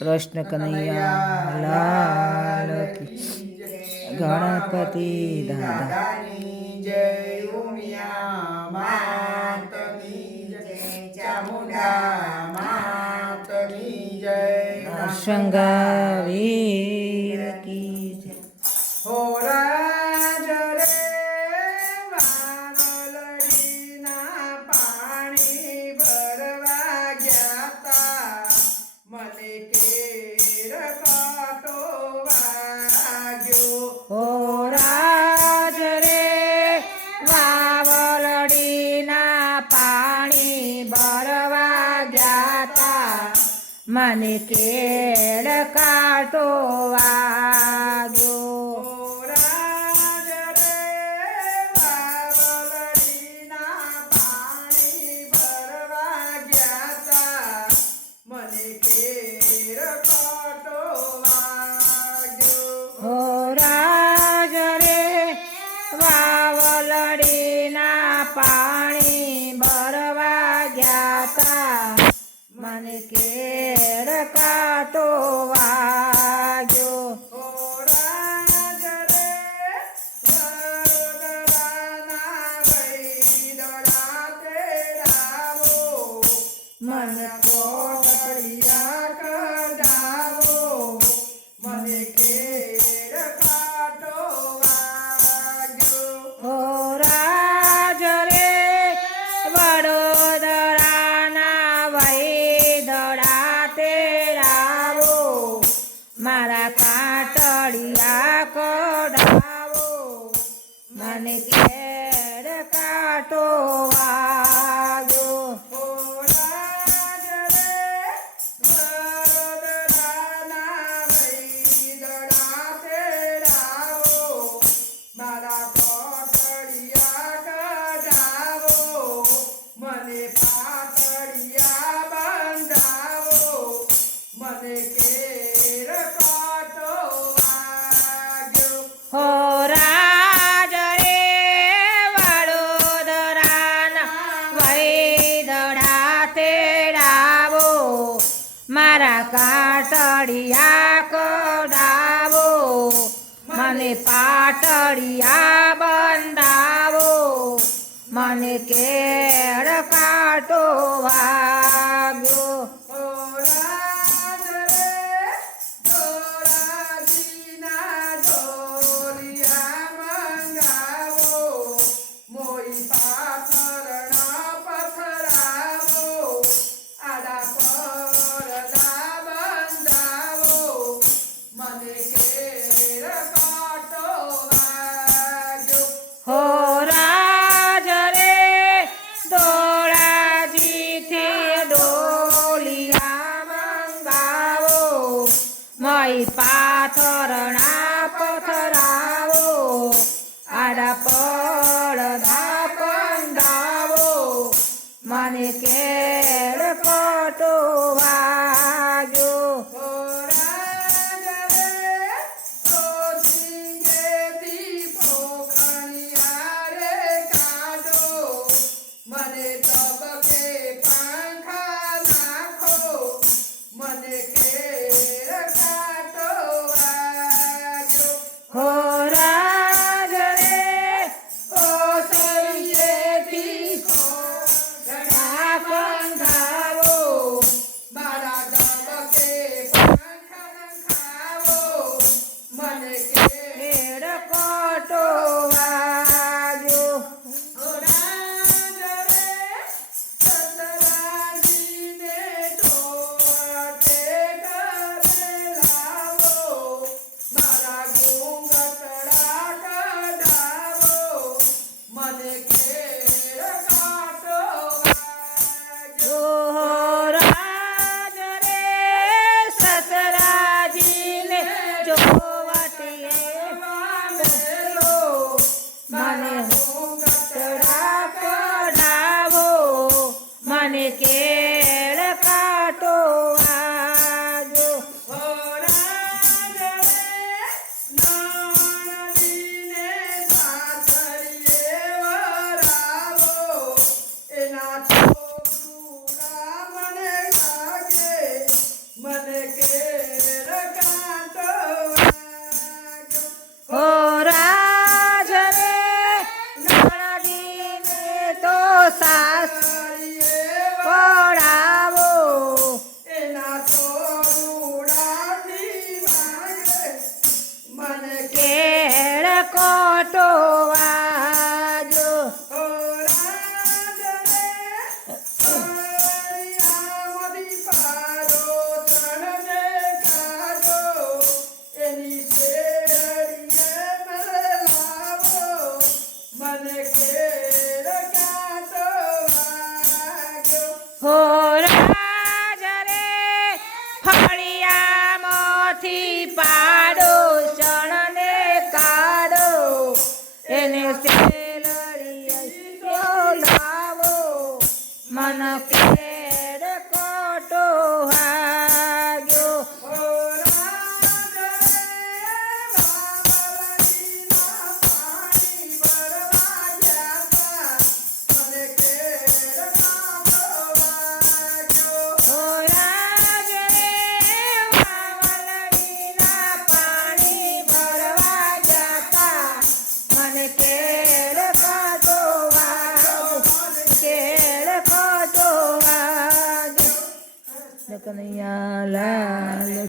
કૃષ્ણ કનૈયા લાલ કી ગણપતિ દાદાની જય ઉમિયા માતની જય ચામુંડા માતની જય શૃંગાવીર કી જય હો રાજ રે વાવલડીના પાણી ભરવા ગયા તા મને કેર કાંટો વાગ્યો હો રાજ રે વાવલડીના પાણી ભરવા ગયા તા મને કેળ કાંટો વાગ્યો હો રાજ રે વાવલડીના પાણી ભરવા ગયા તા મને કેળ કાંટો વાગ્યો મન કોટડિયા કઢાવો મને કેળ કાંટો વાગ્યો હો રાજ રે વડોદરાના વૈદડા તેરાવો મારા કાટડિયા કઢાવો મને કેળ કાંટો વાગ્યો હો રાજ રે વડોદરાના વૈદડા તેડાવો મારા કાટડિયા કઢાવો મને પાટડિયા બંધાવો મને કેળ કાંટો વાગ્યો હો રાજ રે ધોળાજીથી ડોલિયા મંગાવો મય પાથરણા પથરાવો આડા પડદા બંધાવો મને કેળ કાંટો વાગ્યો હો રાજ રે ઓસરીએથી ઘોડા બંધાવો મારા દબકે પાંખા ખાવો મને કેળ કાંટો વાગ્યો રાજ રે સસરાજીને ચોવટીએ વામેલો મને ઘૂંઘટડા કઢાવો મને કેળ કાંટો વાગ્યો મને કેર કાંટો વાગ્યો. હો રાજ રે નળદીને તો સાસ પડાવો એના તોરુડાથી માંગે મને કેળ કોટો વાજો ઓ રાજ રે આયામથી પારો ચણને કાઢો એની શેરડીએ મેલાવો મને કેર કાંટો વાગ્યો. હો રાજ રે ફળિયામાંથી પાડો શણને કાઢો એને શેલડીએ લાવો મન કેળ કોટો વાગ્યો. ઓ રાજ રે વાવલડીના પાણી ભરવા ગયા મને કેર કાંટો વાગ્યો. હો રાજ રે વાવલડીના પાણી ભરવા જતા મને કેળ કાઢો વાગ્યો કેળ કાઢો વાગ્યો. કનૈયા લાલ